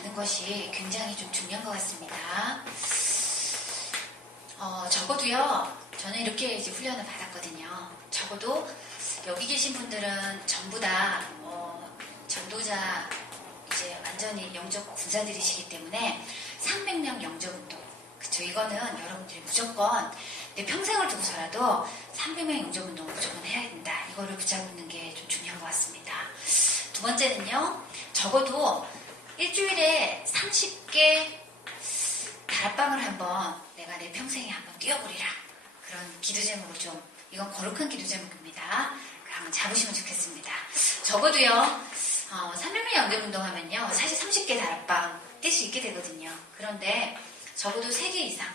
받는 것이 굉장히 좀 중요한 것 같습니다. 적어도요, 저는 이렇게 이제 훈련을 받았거든요. 적어도 여기 계신 분들은 전부 다 전도자 이제 완전히 영적 군사들이시기 때문에 300명 영적 운동, 그쵸? 이거는 여러분들이 무조건 내 평생을 두고서라도 300명 영적 운동을 무조건 해야 된다. 이거를 붙잡는 게 좀 중요한 것 같습니다. 두 번째는요, 적어도 일주일에 30개 다락방을 한번 내가 내 평생에 한번 뛰어보리라. 그런 기도 제목을 좀, 이건 거룩한 기도 제목입니다. 한번 잡으시면 좋겠습니다. 적어도요, 300명 영접 운동하면요, 사실 30개 다락방 뛸 수 있게 되거든요. 그런데 적어도 3개 이상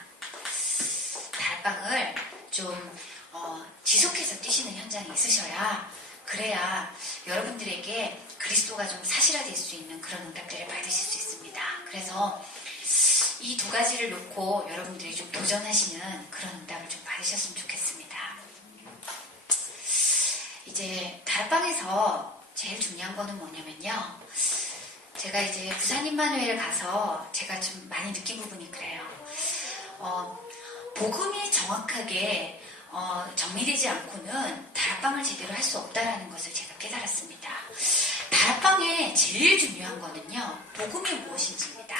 다락방을 좀 지속해서 뛰시는 현장이 있으셔야, 그래야 여러분들에게 그리스도가 좀 사실화될 수 있는 그런 응답들을 받으실 수 있습니다. 그래서 이 두 가지를 놓고 여러분들이 좀 도전하시는 그런 응답을 좀 받으셨으면 좋겠습니다. 이제 다락방에서 제일 중요한 거는 뭐냐면요, 제가 이제 부산 임마누엘 가서 제가 좀 많이 느낀 부분이 그래요. 복음이 정확하게 정리되지 않고는 다락방을 제대로 할 수 없다는 것을 제가 깨달았습니다. 다락방에 제일 중요한 거는요, 복음이 무엇인지입니다.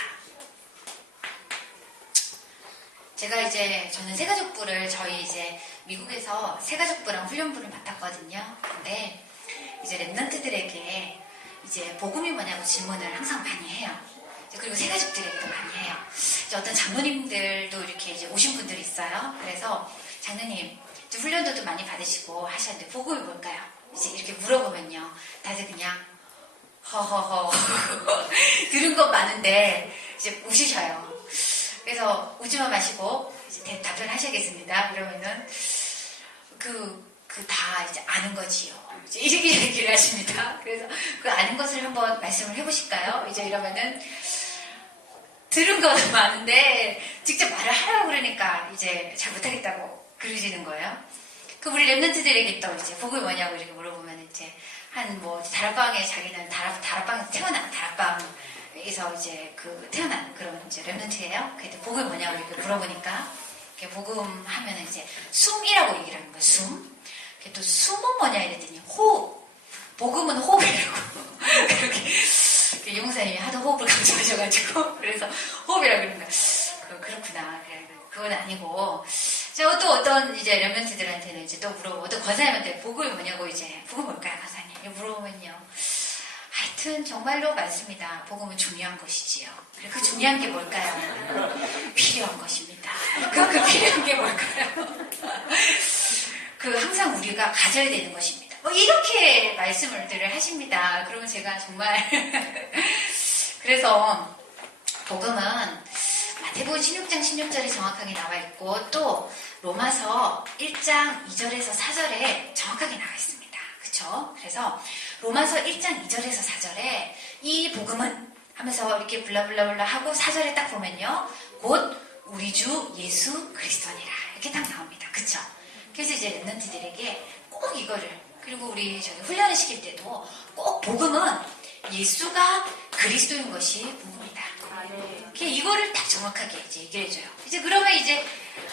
제가 이제, 저는 새가족부를, 저희 이제 미국에서 새가족부랑 훈련부를 맡았거든요. 근데 이제 랩런트들에게 이제 복음이 뭐냐고 질문을 항상 많이 해요. 그리고 새가족들에게도 많이 해요. 이제 어떤 장로님들도 이렇게 이제 오신 분들이 있어요. 그래서 장로님, 훈련도도 많이 받으시고 하셨는데 복음이 뭘까요? 이제 이렇게 물어보면요, 다들 그냥 허허허 들은 것 많은데 이제 웃으셔요. 그래서 웃지만 마시고 이제 답변을 하셔야겠습니다. 그러면은 다 이제 아는 거지요. 이제 이렇게 얘기를 하십니다. 그래서 그 아는 것을 한번 말씀을 해보실까요? 이제 이러면은 들은 건 많은데 직접 말을 하라고 그러니까 이제 잘 못하겠다고 그러시는 거예요. 그 우리 랩런트들에게 또 이제 복음이 뭐냐고 이렇게 물어보면 이제 한 뭐 다락방에 자기는 다락방에서 태어난 다락방에서 이제 태어난 그런 이제 랩런트예요. 그때 복음이 뭐냐고 이렇게 물어보니까 이렇게 복음 하면은 이제 숨이라고 얘기를 하는 거예요. 숨. 또 숨은 뭐냐 이랬더니 호흡. 복음은 호흡이라고. 그렇게 용사님이 하도 호흡을 강조하셔가지고 그래서 호흡이라고 그러는 거예요. 그렇구나. 그건 아니고. 또 어떤 이제 랩런트들한테는 이제 또 물어보고, 또 권사님한테 복음이 뭐냐고 이제, 복음 뭘까요, 권사님? 물어보면요. 하여튼 정말로 맞습니다. 복음은 중요한 것이지요. 그 중요한 게 뭘까요? 필요한 것입니다. 그 필요한 게 뭘까요? 항상 우리가 가져야 되는 것입니다. 이렇게 말씀을 하십니다. 그러면 제가 정말 그래서 복음은 마태복음 16장 16절에 정확하게 나와 있고, 또 로마서 1장 2절에서 4절에 정확하게 나와 있습니다. 그쵸? 그래서 로마서 1장 2절에서 4절에 이 복음은 하면서 이렇게 블라블라블라 하고 4절에 딱 보면요, 곧 우리 주 예수 그리스도니라 이렇게 딱 나옵니다. 그쵸? 그래서 이제 랩런트들에게 꼭 이거를, 그리고 우리 저기 훈련을 시킬 때도 꼭 복음은 예수가 그리스도인 것이 복음이다. 이거를 딱 정확하게 이제 얘기를 해줘요. 이제 그러면 이제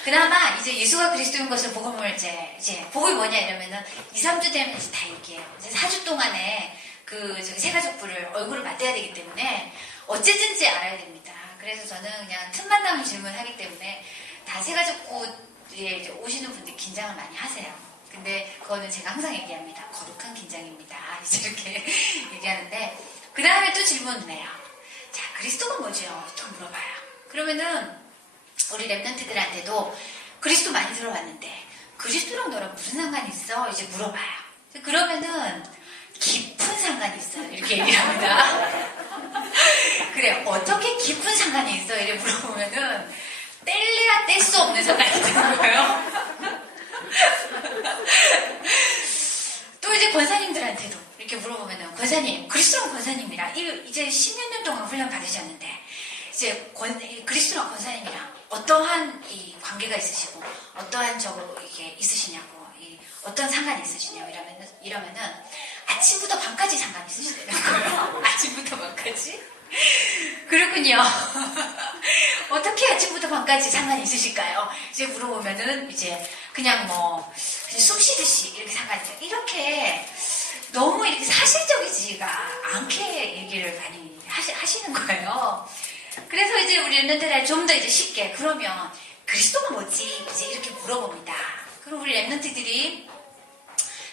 그나마 이제 예수가 그리스도인 것을 복음을 이제 복음이 뭐냐 이러면은 2, 3주 되면 이제 다 얘기해요. 이제 4주 동안에 저기 새가족부를 얼굴을 맞대야 되기 때문에 어쨌든지 알아야 됩니다. 그래서 저는 그냥 틈만 나면 질문하기 때문에 다 새가족부에 이제 오시는 분들 긴장을 많이 하세요. 근데 그거는 제가 항상 얘기합니다. 거룩한 긴장입니다. 이제 이렇게 얘기하는데, 그 다음에 또 질문을 해요. 자, 그리스도가 뭐죠? 또 물어봐요. 그러면은 우리 랩런트들한테도 그리스도 많이 들어봤는데 그리스도랑 너랑 무슨 상관이 있어? 이제 물어봐요. 그러면은 깊은 상관이 있어요. 이렇게 얘기를 합니다. 그래, 어떻게 깊은 상관이 있어? 이렇게 물어보면은 뗄래야 뗄 수 없는 상관이 있는 거예요. 또 이제 권사님들한테도 이렇게 물어보면은, 권사님, 그리스도랑 권사님이랑 이제 10몇 년 동안 훈련 받으셨는데 이제 그리스도랑 권사님이랑 어떠한 이 관계가 있으시고 어떠한 이게 있으시냐고, 어떤 상관이 있으시냐고 이러면은 아침부터 밤까지 상관이 있으시다는 거예요. 아침부터 밤까지. 그렇군요. 어떻게 아침부터 밤까지 상관이 있으실까요? 이제 물어보면은 이제 그냥 뭐 그냥 숨 쉬듯이 이렇게 상관이 있어요. 이렇게 너무 이렇게 사실적이지가 않게 얘기를 많이 하시는 거예요. 그래서 이제 우리 랩런트들 좀 더 이제 쉽게 그러면 그리스도가 뭐지? 이제 이렇게 물어봅니다. 그럼 우리 랩런트들이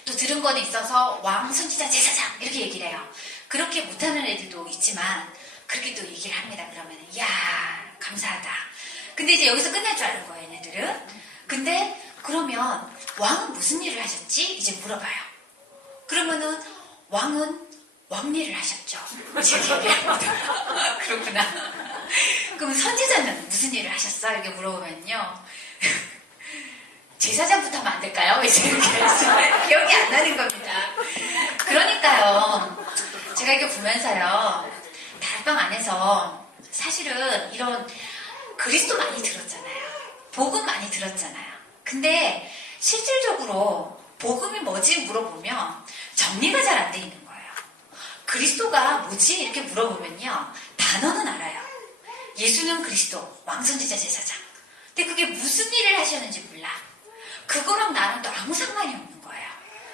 또 들은 거는 있어서 왕, 선지자, 제사장 이렇게 얘기를 해요. 그렇게 못하는 애들도 있지만 그렇게 또 얘기를 합니다. 그러면 이야 감사하다. 근데 이제 여기서 끝날 줄 아는 거예요, 얘네들은. 근데 그러면 왕은 무슨 일을 하셨지? 이제 물어봐요. 그러면은 왕은 왕일을 하셨죠. 이렇게 얘기합니다. 그렇구나. 그럼 선지자는 무슨 일을 하셨어? 이렇게 물어보면요. 제사장부터 하면 안 될까요? 이제 이렇게 기억이 안 나는 겁니다. 그러니까요. 제가 이렇게 보면서요. 다락방 안에서 사실은 이런 그리스도 많이 들었잖아요. 복음 많이 들었잖아요. 근데 실질적으로 복음이 뭐지 물어보면 정리가 잘 안 돼 있는 거예요. 그리스도가 뭐지 이렇게 물어보면요. 단어는 알아요. 예수는 그리스도, 왕선지자 제사장. 근데 그게 무슨 일을 하셨는지 몰라. 그거랑 나는 또 아무 상관이 없는 거예요.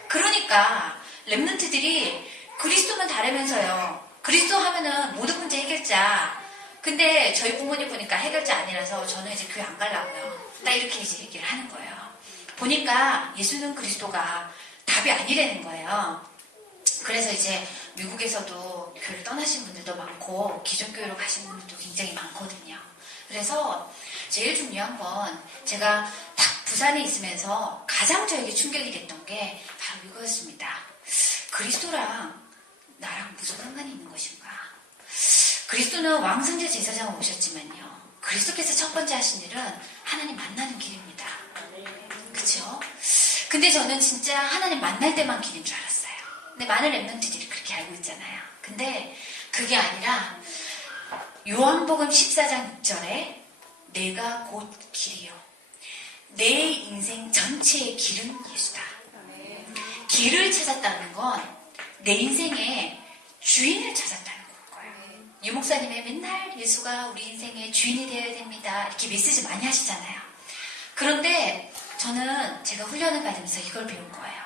그러니까 랩런트들이 그리스도만 다르면서요. 그리스도 하면은 모든 문제 해결자. 근데 저희 부모님 보니까 해결자 아니라서 저는 이제 교회 안 가려고요. 딱 이렇게 이제 얘기를 하는 거예요. 보니까 예수는 그리스도가 답이 아니라는 거예요. 그래서 이제 미국에서도 교회를 떠나신 분들도 많고 기존교회로 가신 분들도 굉장히 많거든요. 그래서 제일 중요한 건 제가 딱 부산에 있으면서 가장 저에게 충격이 됐던 게 바로 이거였습니다. 그리스도랑 나랑 무슨 상관이 있는 것인가? 그리스도는 왕성제 제사장을 오셨지만요. 그리스도께서 첫 번째 하신 일은 하나님 만나는 길입니다. 그렇죠? 근데 저는 진짜 하나님 만날 때만 길인 줄 알았어요. 근데 많은 랩런트들이 그렇게 알고 있잖아요. 근데 그게 아니라 요한복음 14장 6절에 내가 곧 길이요. 내 인생 전체의 길은 예수다. 길을 찾았다는 건 내 인생의 주인을 찾았다는 거예요. 유 목사님의 맨날 예수가 우리 인생의 주인이 되어야 됩니다. 이렇게 메시지 많이 하시잖아요. 그런데 저는 제가 훈련을 받으면서 이걸 배운 거예요.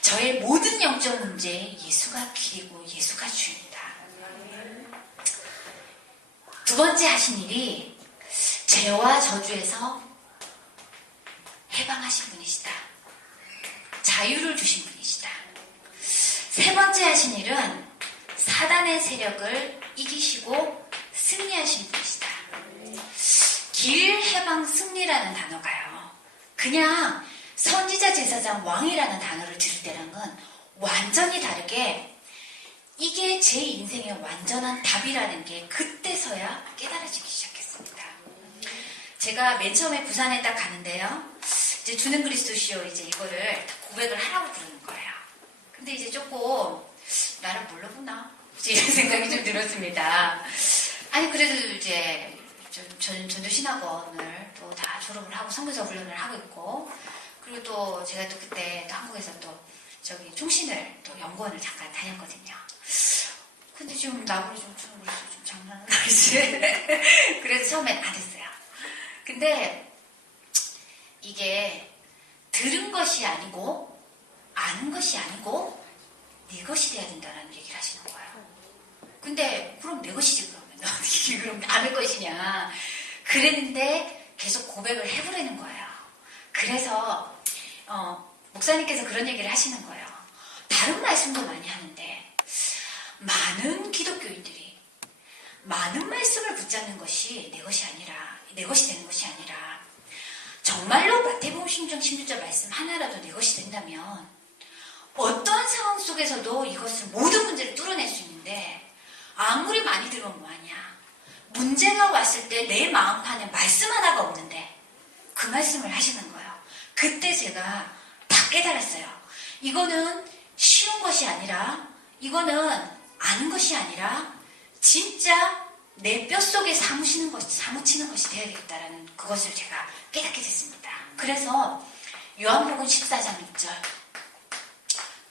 저의 모든 영적 문제에 예수가 길이고 예수가 주인이다. 두 번째 하신 일이 죄와 저주에서 해방하신 분이시다. 자유를 주신 분이시다. 세 번째 하신 일은 사단의 세력을 이기시고 승리하신 분이시다. 길, 해방, 승리라는 단어가요. 그냥 선지자, 제사장, 왕이라는 단어를 들을 때랑은 완전히 다르게 이게 제 인생의 완전한 답이라는 게 그때서야 깨달아지기 시작했습니다. 제가 맨 처음에 부산에 딱 가는데요. 이제 주는 그리스도시요. 이제 이거를 고백을 하라고 부르는 거예요. 근데 이제 조금 나를 뭘로 보나? 이제 이런 생각이 좀 들었습니다. 아니 그래도 이제 전도신학원을 또 다 졸업을 하고 선교사 훈련을 하고 있고 그리고 또 제가 또 그때 또 한국에서 또 저기 총신을 또 연구원을 잠깐 다녔거든요. 근데 지금 나보고 좀 주는 그리스도 좀 장난은 아니지. 그래서 처음엔 안 했어요. 근데 이게 들은 것이 아니고 아는 것이 아니고 내 것이 돼야 된다는 얘기를 하시는 거예요. 근데 그럼 내 것이지 그러면 어떻게 그럼 남의 것이냐. 그랬는데 계속 고백을 해보라는 거예요. 그래서 목사님께서 그런 얘기를 하시는 거예요. 다른 말씀도 많이 하는데 많은 기독교인들이 많은 말씀을 붙잡는 것이 내 것이 아니라 내 것이 되는 것이 아니라 정말로 마태복음 16장 16절 말씀 하나라도 내 것이 된다면 어떠한 상황 속에서도 이것을 모든 문제를 뚫어낼 수 있는데 아무리 많이 들으면 뭐하냐. 문제가 왔을 때 내 마음판에 말씀 하나가 없는데 그 말씀을 하시는 거예요. 그때 제가 다 깨달았어요. 이거는 쉬운 것이 아니라 이거는 아는 것이 아니라 진짜 내 뼛속에 사무치는 것이 되어야 되겠다라는 그것을 제가 깨닫게 됐습니다. 그래서 요한복음 14장 6절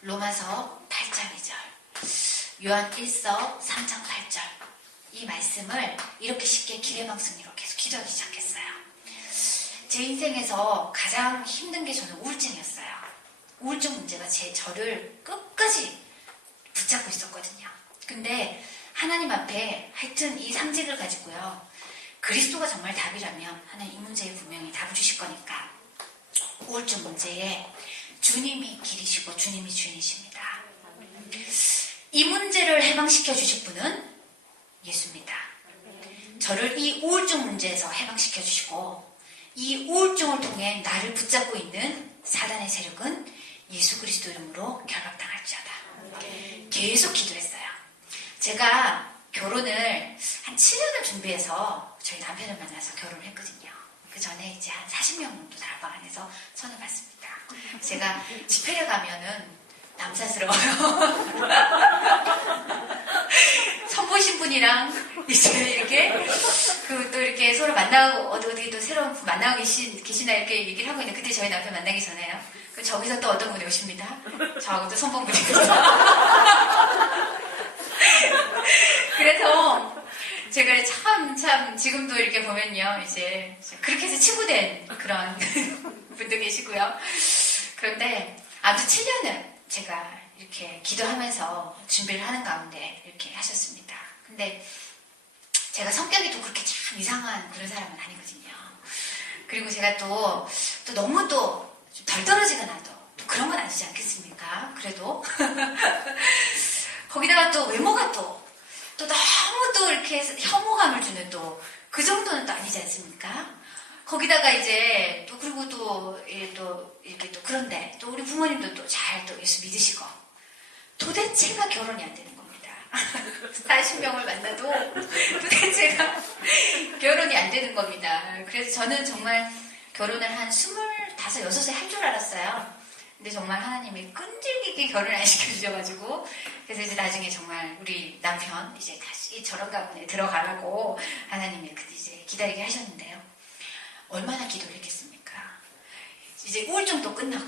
로마서 8장 2절 요한 1서 3장 8절 이 말씀을 이렇게 쉽게 기대방송으로 계속 기도하기 시작했어요. 제 인생에서 가장 힘든 게 저는 우울증이었어요. 우울증 문제가 저를 끝까지 붙잡고 있었거든요. 근데 하나님 앞에 하여튼 이 상징을 가지고요. 그리스도가 정말 답이라면 하나님 이 문제에 분명히 답을 주실 거니까 우울증 문제에 주님이 길이시고 주님이 주인이십니다. 이 문제를 해방시켜 주실 분은 예수입니다. 저를 이 우울증 문제에서 해방시켜 주시고 이 우울증을 통해 나를 붙잡고 있는 사단의 세력은 예수 그리스도 이름으로 결박당할지어다. 계속 기도했어요. 제가 결혼을 한 7년을 준비해서 저희 남편을 만나서 결혼을 했거든요. 그 전에 이제 한 40명 정도 다락방 안에서 선을 받습니다. 제가 집회를 가면은 남사스러워요. 선보신 분이랑 이제 이렇게 또 이렇게 서로 만나고 어디 또 새로운 분 만나고 계시나 이렇게 얘기를 하고 있는데 그때 저희 남편 만나기 전에요. 저기서 또 어떤 분이 오십니다. 저하고 또 선봉 분이 있어요. 그래서 제가 참 지금도 이렇게 보면요 이제 그렇게 해서 친구된 그런 분도 계시고요. 그런데 아주 7년을 제가 이렇게 기도하면서 준비를 하는 가운데 이렇게 하셨습니다. 근데 제가 성격이 또 그렇게 참 이상한 그런 사람은 아니거든요. 그리고 제가 또 너무 또 덜 떨어지거나 또 그런 건 아니지 않겠습니까? 그래도 거기다가 또 외모가 또 너무 또 이렇게 혐오감을 주는 또 그 정도는 또 아니지 않습니까? 거기다가 이제 또 그리고 또 이렇게 또 그런데 또 우리 부모님도 또 잘 또 예수 믿으시고 도대체가 결혼이 안 되는 겁니다. 40명을 만나도 도대체가 결혼이 안 되는 겁니다. 그래서 저는 정말 결혼을 한 25, 6에 할 줄 알았어요. 근데 정말 하나님이 끈질기게 결혼을 안 시켜주셔가지고 그래서 이제 나중에 정말 우리 남편 이제 다시 저런 가문에 들어가라고 하나님이 이제 기다리게 하셨는데요. 얼마나 기도를 했겠습니까? 이제 우울증도 끝나고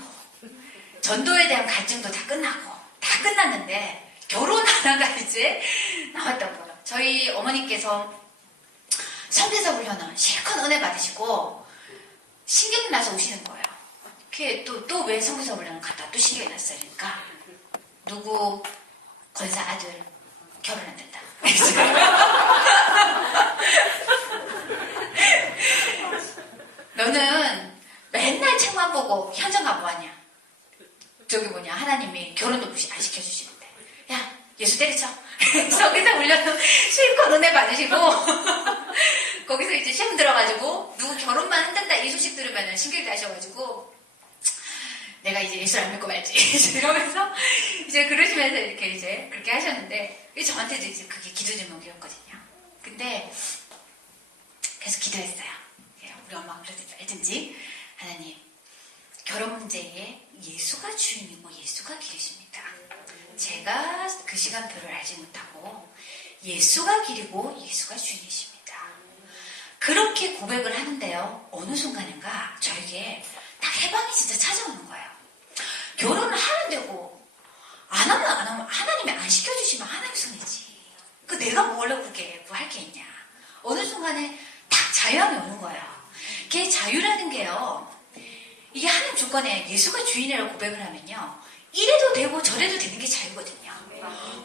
전도에 대한 갈증도 다 끝나고 다 끝났는데 결혼 하나가 이제 나왔던 거예요. 저희 어머니께서 성대사 훈련을 실컷 은혜 받으시고 신경이 나서 오시는 거예요. 또 왜 성대사 훈련을 갔다 또 신경이 났어요. 그러니까 누구 권사 아들 결혼 안 된다. 너는 맨날 책만 보고 현장가 뭐하냐? 하나님이 결혼도 안 시켜주시는데 야 예수 때리쳐. 성대사 훈련은 실컷 은혜 받으시고 거기서 이제 시험 들어가지고 누구 결혼만 한단다 이 소식 들으면 신경이 나셔가지고 내가 이제 예수를 안 믿고 말지 이러면서 이제 그러시면서 이렇게 이제 그렇게 하셨는데 저한테도 이제 그게 기도 제목이었거든요. 근데 계속 기도했어요. 우리 엄마가 그래도 알든지 하나님 결혼 문제에 예수가 주인이고 예수가 길이십니다. 제가 그 시간표를 알지 못하고 예수가 길이고 예수가 주인이십니다. 그렇게 고백을 하는데요. 어느 순간인가 저에게 딱 해방이 진짜 찾아오는 거예요. 결혼을 하면 되고 안 하면 하나님이 안 시켜주시면 하나님 손이지. 내가 뭘 그렇게 할 게 있냐. 어느 순간에 딱 자유함이 오는 거예요. 걔 자유라는 게요. 이게 하나님 조건에 예수가 주인이라고 고백을 하면요. 이래도 되고 저래도 되는 게 자유거든요.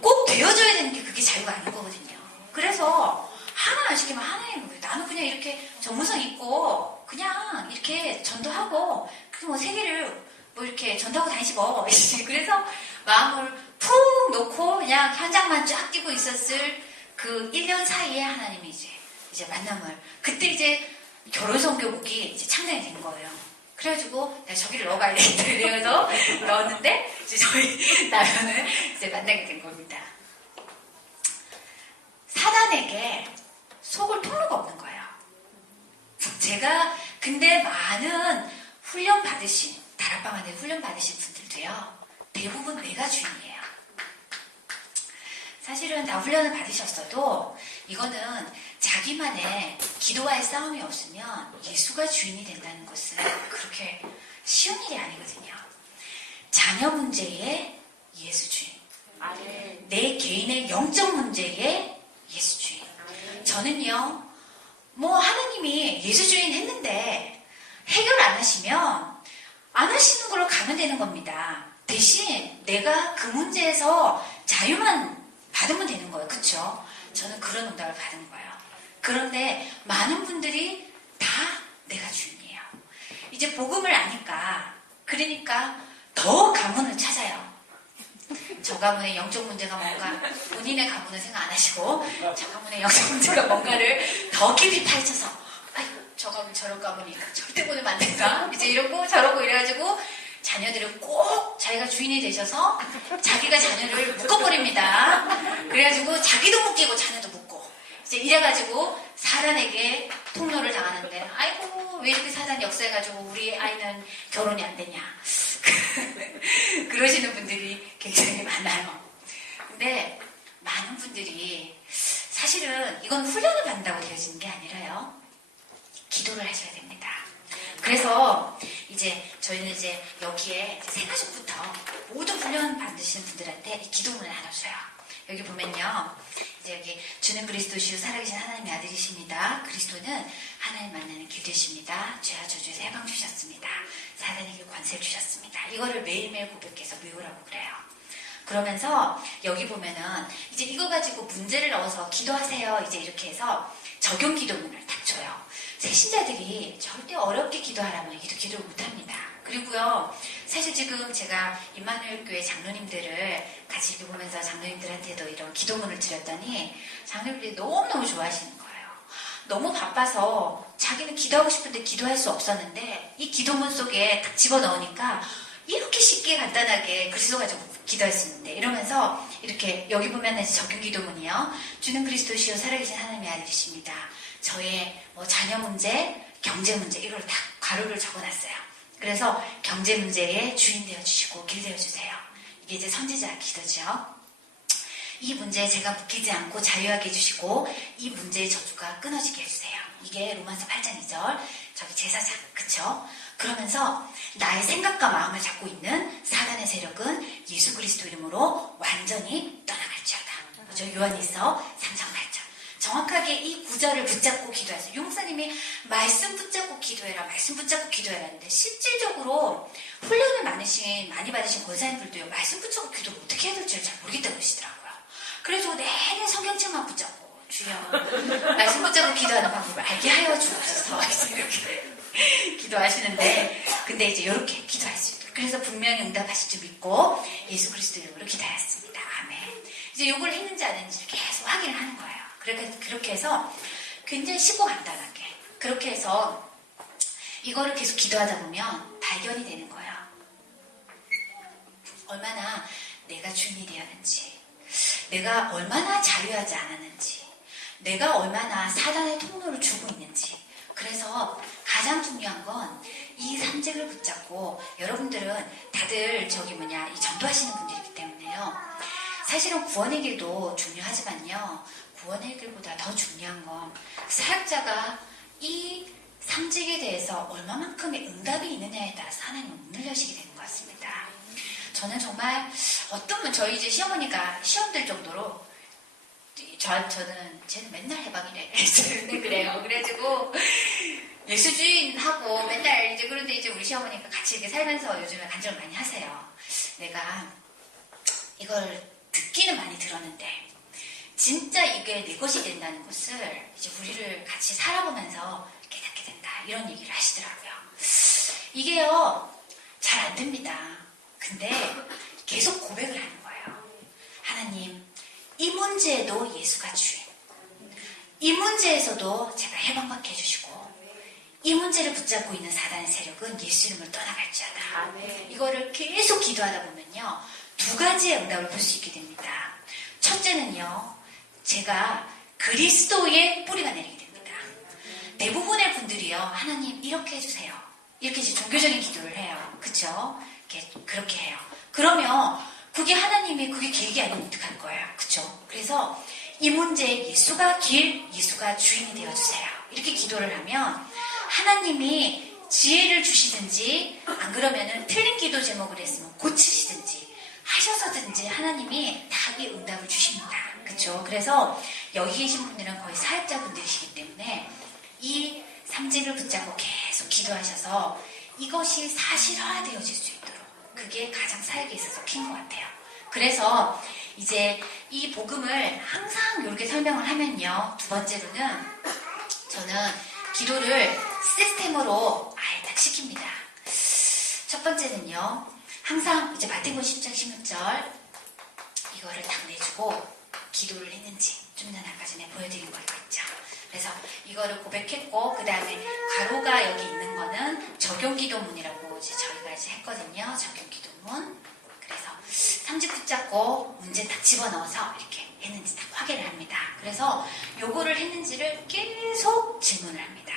꼭 되어져야 되는 게 그게 자유가 아닌 거거든요. 그래서 하나 안 시키면 하나님 나는 그냥 이렇게 전문성 있고 그냥 이렇게 전도하고 뭐 세계를 뭐 이렇게 전도하고 다니시고 그래서 마음을 푹 놓고 그냥 현장만 쫙 뛰고 있었을 그 1년 사이에 하나님이 이제 만남을 그때 이제 결혼선교국이 이제 창단이 된 거예요. 그래가지고 내가 저기를 넣어가야 되겠다 이래서 넣었는데 이제 저희 남편을 이제 만나게 된 겁니다. 사단에게 속을 통로가 없는 거예요. 제가 근데 많은 훈련 받으신 다락방 안에 훈련 받으신 분들도요. 대부분 내가 주인이에요. 사실은 다 훈련을 받으셨어도 이거는 자기만의 기도와의 싸움이 없으면 예수가 주인이 된다는 것은 그렇게 쉬운 일이 아니거든요. 자녀 문제에 예수 주인, 내 개인의 영적 문제에 예수 주인, 저는요, 뭐 하나님이 예수주인 했는데 해결 안 하시면 안 하시는 걸로 가면 되는 겁니다. 대신 내가 그 문제에서 자유만 받으면 되는 거예요. 그쵸? 저는 그런 응답을 받은 거예요. 그런데 많은 분들이 다 내가 주인이에요. 이제 복음을 아니까, 그러니까 더 가문을 찾아요. 저 가문의 영적 문제가 뭔가, 본인의 가문은 생각 안 하시고 저 가문의 영적 문제가 뭔가를 더 깊이 파헤쳐서, 아이고 저 가문 저런 가문이니까 절대 보내면 안 된다, 이제 이러고 저러고 이래가지고 자녀들을 꼭 자기가 주인이 되셔서 자기가 자녀를 묶어버립니다. 그래가지고 자기도 묶이고 자녀도 묶고 이제 이래가지고 사단에게 통로를 당하는데, 아이고 왜 이렇게 사단이 역사해가지고 우리 아이는 결혼이 안 되냐 그러시는 분들이 굉장히 많아요. 근데 많은 분들이 사실은 이건 훈련을 받는다고 되어지는 게 아니라요, 기도를 하셔야 됩니다. 그래서 이제 저희는 이제 여기에 새가족부터 모든 훈련 받으시는 분들한테 이 기도문을 나눠줘요. 여기 보면요, 이제 여기 주는 그리스도시요 살아계신 하나님의 아들이십니다. 그리스도는 하나님 만나는 길 되십니다. 죄와 저주에서 해방 주셨습니다. 사단에게 권세를 주셨습니다. 이거를 매일매일 고백해서 외우라고 그래요. 그러면서 여기 보면은 이제 이거 가지고 문제를 넣어서 기도하세요, 이제 이렇게 해서 적용 기도문을 딱 줘요. 새신자들이 절대 어렵게 기도하라면 기도를 못합니다. 그리고요, 사실 지금 제가 임마누엘 교회 장로님들을 같이 이렇게 보면서 장로님들한테도 이런 기도문을 드렸더니 장로님들이 너무너무 좋아하시는 거예요. 너무 바빠서 자기는 기도하고 싶은데 기도할 수 없었는데 이 기도문 속에 딱 집어넣으니까 이렇게 쉽게 간단하게 그리스도 가지고 기도할 수 있는데, 이러면서 이렇게 여기 보면 이제 적용 기도문이요. 주는 그리스도시요 살아계신 하나님의 아들이십니다. 저의 뭐 자녀 문제, 경제 문제, 이걸 다 가로를 적어놨어요. 그래서 경제 문제의 주인 되어주시고 길 되어주세요. 이게 이제 선지자 기도죠. 이 문제에 제가 묶이지 않고 자유하게 해주시고 이 문제의 저주가 끊어지게 해주세요. 이게 로마서 8장 2절 저기 제사장, 그쵸? 그러면서 나의 생각과 마음을 잡고 있는 사단의 세력은 예수 그리스도 이름으로 완전히 떠나갈지어다. 그죠? 요한일서 3장 8절. 정확하게 이 구절을 붙잡고 기도하세요. 용사님이 말씀 붙잡고 기도해라, 말씀 붙잡고 기도해라 했는데, 실질적으로 훈련을 많이 받으신 권사님들도요, 말씀 붙잡고 기도를 어떻게 해야 될지 잘 모르겠다고 그러시더라고요. 그래서 내내 성경책만 붙잡고, 주여 말씀 붙잡고 기도하는 방법을 알게 하여 주옵소서 이렇게 기도하시는데, 근데 이제 이렇게 기도할 수 있도록, 그래서 분명히 응답하실 줄 믿고 예수 그리스도 이름으로 기도하였습니다. 아멘. 이제 이걸 했는지 안 했는지 계속 확인을 하는 거예요. 그렇게 해서 굉장히 쉽고 간단하게 그렇게 해서 이거를 계속 기도하다 보면 발견이 되는 거예요. 얼마나 내가 주인이 되었는지, 내가 얼마나 자유하지 않았는지, 내가 얼마나 사단의 통로를 주고 있는지. 그래서 가장 중요한 건 이 3잭을 붙잡고, 여러분들은 다들 이 전도하시는 분들이기 때문에요. 사실은 구원의 길도 중요하지만요, 구원의 길보다 더 중요한 건 사역자가 이 3직에 대해서 얼마만큼의 응답이 있느냐에 따라서 하나님은 문을 여시게 되는 것 같습니다. 저는 정말 저희 이제 시어머니가 시험 들 정도로 쟤는 맨날 해방이래. 그래요. 그래가지고 예수주인하고 맨날 이제, 그런데 이제 우리 시어머니가 같이 이렇게 살면서 요즘에 간증을 많이 하세요. 내가 이걸 듣기는 많이 들었는데 진짜 이게 내 것이 된다는 것을 이제 우리를 같이 살아보면서 깨닫게 된다, 이런 얘기를 하시더라고요. 이게요, 잘 안 됩니다. 근데 계속 고백을 하는 거예요. 하나님, 이 문제에도 예수가 주인, 이 문제에서도 제가 해방받게 해주시고, 이 문제를 붙잡고 있는 사단의 세력은 예수 이름을 떠나갈지어다. 이거를 계속 기도하다 보면요, 두 가지의 응답을 볼 수 있게 됩니다. 첫째는요, 제가 그리스도의 뿌리가 내리게 됩니다. 대부분의 분들이요, 하나님 이렇게 해주세요, 이렇게 이제 종교적인 기도를 해요. 그쵸? 그렇게 해요. 그러면 그게 하나님의 그게 계획이 아니면 어떡할 거예요. 그쵸? 그래서 이 문제에 예수가 길, 예수가 주인이 되어주세요, 이렇게 기도를 하면 하나님이 지혜를 주시든지, 안 그러면은 틀린 기도 제목을 했으면 고치시든지 하셔서든지 하나님이 다 이 응답을 주십니다. 그렇죠? 그래서 여기 계신 분들은 거의 사역자분들이시기 때문에 이 상징을 붙잡고 계속 기도하셔서 이것이 사실화되어질 수 있도록 그게 가장 사역에 있어서 큰 것 같아요. 그래서 이제 이 복음을 항상 이렇게 설명을 하면요. 두 번째로는 저는 기도를 시스템으로 아예 딱 시킵니다. 첫 번째는요. 항상 이제 마태복음 10장 16절 이거를 딱 내주고 기도를 했는지 좀 전에 아까 전에 보여드린 거 있죠. 그래서 이거를 고백했고 그 다음에 가로가 여기 있는 거는 적용기도문이라고 이제 저희가 이제 했거든요. 적용기도문. 그래서 상징 붙잡고 문제 딱 집어넣어서 이렇게 했는지 딱 확인을 합니다. 그래서 요거를 했는지를 계속 질문을 합니다.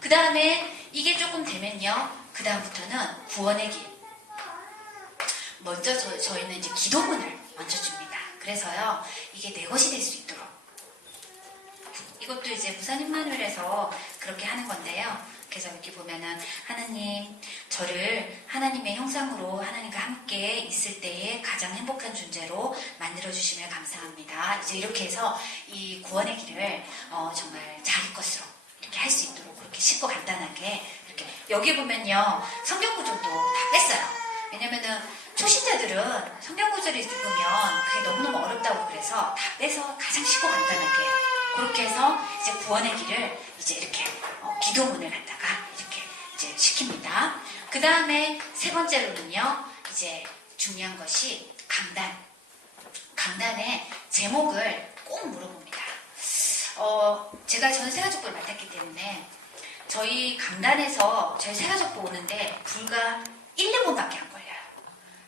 그 다음에 이게 조금 되면요. 그 다음부터는 구원의 길. 먼저 저희는 이제 기도문을 먼저 줍니다. 그래서요. 이게 내 것이 될 수 있도록. 이것도 이제 무산임마누엘에서 그렇게 하는 건데요. 그래서 이렇게 보면은 하나님 저를 하나님의 형상으로 하나님과 함께 있을 때에 가장 행복한 존재로 만들어 주시면 감사합니다. 이제 이렇게 해서 이 구원의 길을 정말 자기 것으로 이렇게 할 수 있도록 그렇게 쉽고 간단하게 이렇게 여기 보면요 성경 구절도 다 뺐어요. 왜냐면은 초신자들은 성경 구절을 읽으면 그게 너무너무 어렵다고 그래서 다 빼서 가장 쉽고 간단하게 그렇게 해서 이제 구원의 길을 이제 이렇게 기도문을 갖다가 이렇게 이제 시킵니다. 그 다음에 세 번째로는요, 이제 중요한 것이 강단. 강단의 제목을 꼭 물어봅니다. 제가 저는 세가족부를 맡았기 때문에 저희 강단에서 저희 세가족부 오는데 불과 1, 2분밖에 안 걸려요.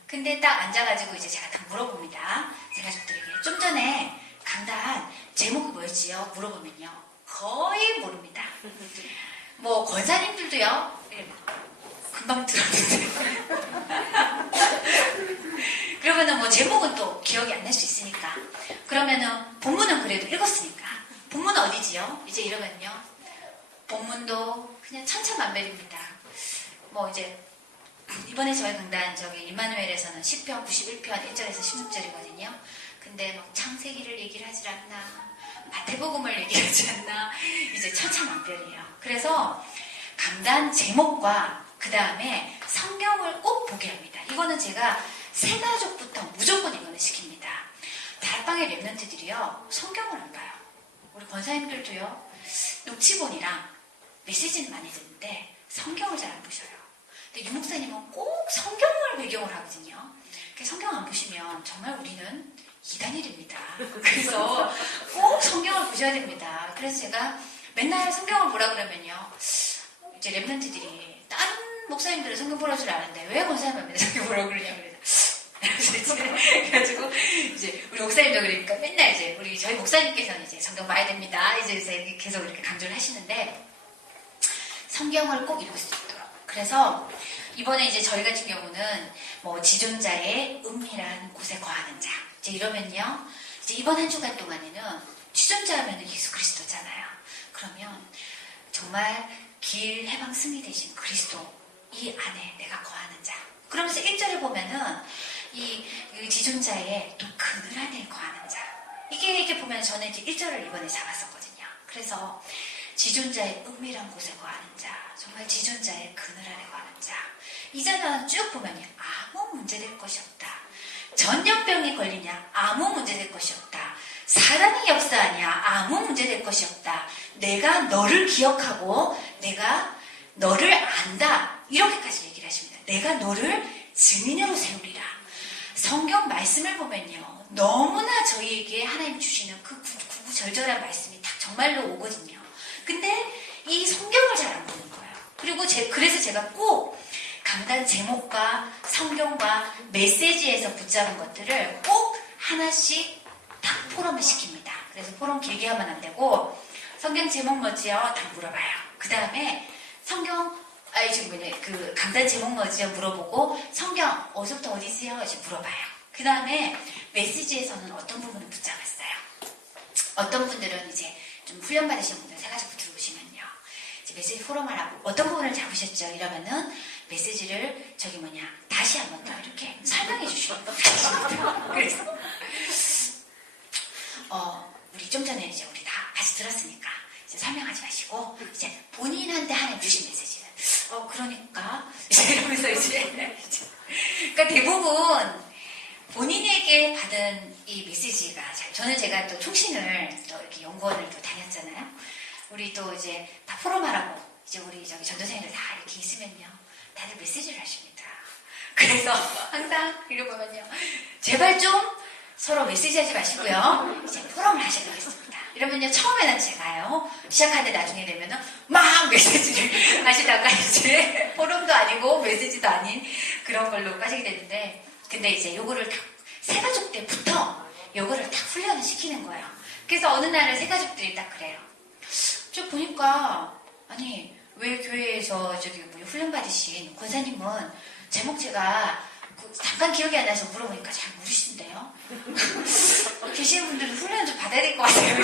근데 딱 앉아가지고 이제 제가 다 물어봅니다. 세가족들에게. 좀 전에 강단 제목이 뭐였지요? 물어보면요. 거의 모릅니다. 뭐 권사님들도요. 금방 들었는데. 그러면은 뭐 제목은 또 기억이 안 날 수 있으니까. 그러면은 본문은 그래도 읽었으니까. 본문은 어디지요? 이제 이러면요. 본문도 그냥 천차만별입니다. 뭐 이제 이번에 저희 강단 저기 임마누엘에서는 10편 91편 1절에서 16절이거든요. 근데 막 창세기를 얘기를 하질 않나 마태복음을 얘기하지 않나 이제 천차만별이에요. 그래서 강단 제목과 그 다음에 성경을 꼭 보게 합니다. 이거는 제가 세 가족부터 무조건 이거는 시킵니다. 다락방의 랩런트들이요 성경을 안 봐요. 우리 권사님들도요 녹취본이랑 메시지는 많이 듣는데 성경을 잘 안 보셔요. 근데 유목사님은 꼭 성경을 배경을 하거든요. 성경 안 보시면 정말 우리는 이단일입니다. 그래서 꼭 성경을 보셔야 됩니다. 그래서 제가 맨날 성경을 보라 그러면요. 이제 랩런트들이 다른 목사님들은 성경 보라 줄 아는데 왜 권사님은 맨날 성경 보라고 그러냐고 그래가지고 이제 우리 목사님도 그러니까 맨날 이제 우리 저희 목사님께서는 이제 성경 봐야 됩니다. 이제 계속 이렇게 강조를 하시는데 성경을 꼭 읽을 수 있도록. 그래서 이번에 이제 저희 같은 경우는 뭐 지존자의 은밀한 곳에 거하는 자. 이제 이러면요. 이제 이번 한 주간 동안에는 지존자하면 예수 그리스도잖아요. 그러면 정말 길 해방 승리 되신 그리스도 이 안에 내가 거하는 자. 그러면서 1절에 보면은 이 지존자의 또 그늘 안에 거하는 자. 이게 보면 저는 이제 1절을 이번에 잡았었거든요. 그래서 지존자의 은밀한 곳에 거하는 자. 정말 지존자의 그늘 안에 거하는 자. 이 절은 쭉 보면요. 아무 문제될 것이 없다. 전염병이 걸리냐? 아무 문제될 것이 없다. 사단이 역사하냐? 아무 문제될 것이 없다. 내가 너를 기억하고 내가 너를 안다. 이렇게까지 얘기를 하십니다. 내가 너를 증인으로 세우리라. 성경 말씀을 보면요. 너무나 저희에게 하나님 주시는 그 구구절절한 말씀이 딱 정말로 오거든요. 근데 이 성경을 잘 안 보는 거예요. 그리고 그래서 제가 꼭 강단 제목과 성경과 메시지에서 붙잡은 것들을 꼭 하나씩 딱 포럼을 시킵니다. 그래서 포럼 길게 하면 안 되고 성경 제목 뭐지요? 딱 물어봐요. 그 다음에 성경 그 강단 제목 뭐지요? 물어보고 성경 어디서부터 어디지요? 이제 물어봐요. 그 다음에 메시지에서는 어떤 부분을 붙잡았어요? 어떤 분들은 이제 좀 훈련받으신 분들 세가지고 들어오시면요. 이제 메시지 포럼을 하고 어떤 부분을 잡으셨죠? 이러면은 메시지를 다 다시 한 번 더 이렇게 설명해 주시고 가시거든요. 그래서 우리 좀 전에 이제 우리 다 같이 들었으니까 이제 설명하지 마시고 이제 본인한테 하는 주신 메시지는 그러니까 이제 이러면서 이제 그러니까 대부분 본인에게 받은 이 메시지가 저는 제가 또 통신을 또 이렇게 연구원을 또 다녔잖아요. 우리 또 이제 다 포럼하라고 이제 우리 저기 전도사님들 다 이렇게 있으면요 다들 메시지를 하십니다. 그래서 항상 이러고 보면요 제발 좀 서로 메시지 하지 마시고요 이제 포럼을 하셔야 되겠습니다. 이러면요 처음에는 제가요 시작하는데 나중에 되면은 막 메시지를 하시다가 이제 포럼도 아니고 메시지도 아닌 그런 걸로 빠지게 되는데 근데 이제 요거를 다 새가족 때부터 요거를 다 훈련을 시키는 거예요. 그래서 어느 날은 새가족들이 딱 그래요. 저 보니까 아니 왜 교회에서 저기 훈련 받으신 권사님은 제목 제가 잠깐 기억이 안 나서 물어보니까 잘 모르시는데요. 계시는 분들은 훈련 좀 받아야 될 것 같아요.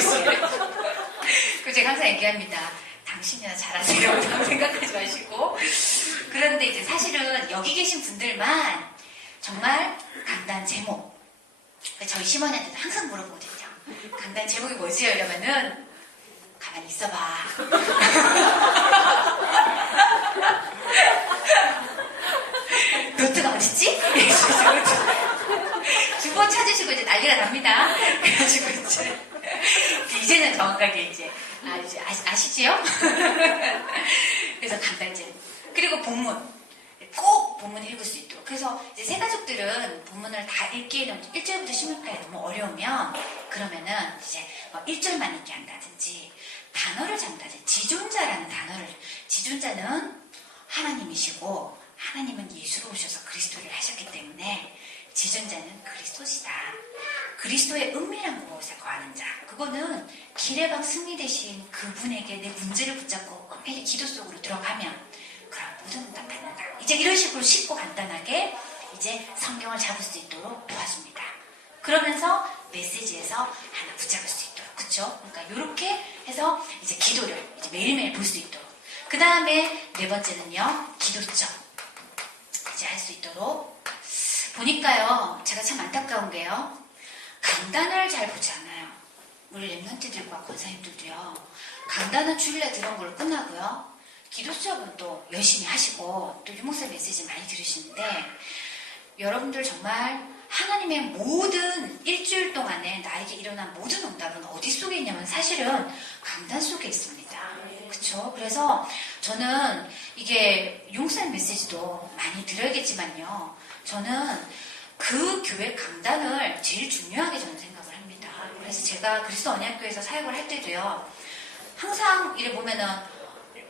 그래서 제가 항상 얘기합니다. 당신이나 잘하세요. 생각하지 마시고. 그런데 이제 사실은 여기 계신 분들만 정말 강단 제목. 저희 심원한테도 항상 물어보거든요. 강단 제목이 뭐지요? 이러면은 가만히 있어봐. 노트가 어딨지? 두 번 찾으시고 이제 난리가 납니다. 그래가지고 이제는 정확하게 이제 아시지요? 그래서 강단제 그리고 본문 꼭 본문 읽을 수 있도록. 그래서 이제 새가족들은 본문을 다 읽기에는 1절부터 16절까지 너무 어려우면 그러면은 이제 1절만 읽게 한다든지 단어를 잡는다든지 지존자라는 단어를 지존자는 하나님이시고 하나님은 예수로 오셔서 그리스도를 하셨기 때문에 지존자는 그리스도시다. 그리스도의 은밀한 곳에 거하는 자. 그거는 길의 방 승리 되신 그분에게 내 문제를 붙잡고 은밀히 기도 속으로 들어가면 그럼 모든 응답 받는다. 이제 이런 식으로 쉽고 간단하게 이제 성경을 잡을 수 있도록 도와줍니다. 그러면서 메시지에서 하나 붙잡을 수 있도록. 그쵸? 그러니까 이렇게 해서 이제 기도를 이제 매일매일 볼 수 있도록. 그 다음에 네 번째는요, 기도점. 이제 할 수 있도록. 보니까요, 제가 참 안타까운 게요, 강단을 잘 보지 않아요. 우리 랩런트들과 권사님들도요, 강단은 주일에 들은 걸로 끝나고요, 기도 수업은 또 열심히 하시고, 또 유목사 메시지 많이 들으시는데, 여러분들 정말 하나님의 모든 일주일 동안에 나에게 일어난 모든 응답은 어디 속에 있냐면 사실은 강단 속에 있습니다. 그쵸? 그래서 저는 이게 유목사님 메시지도 많이 들어야겠지만요, 저는 그 교회 강단을 제일 중요하게 저는 생각을 합니다. 그래서 제가 그리스도 언약교회에서 사역을 할 때도요, 항상 이래 보면은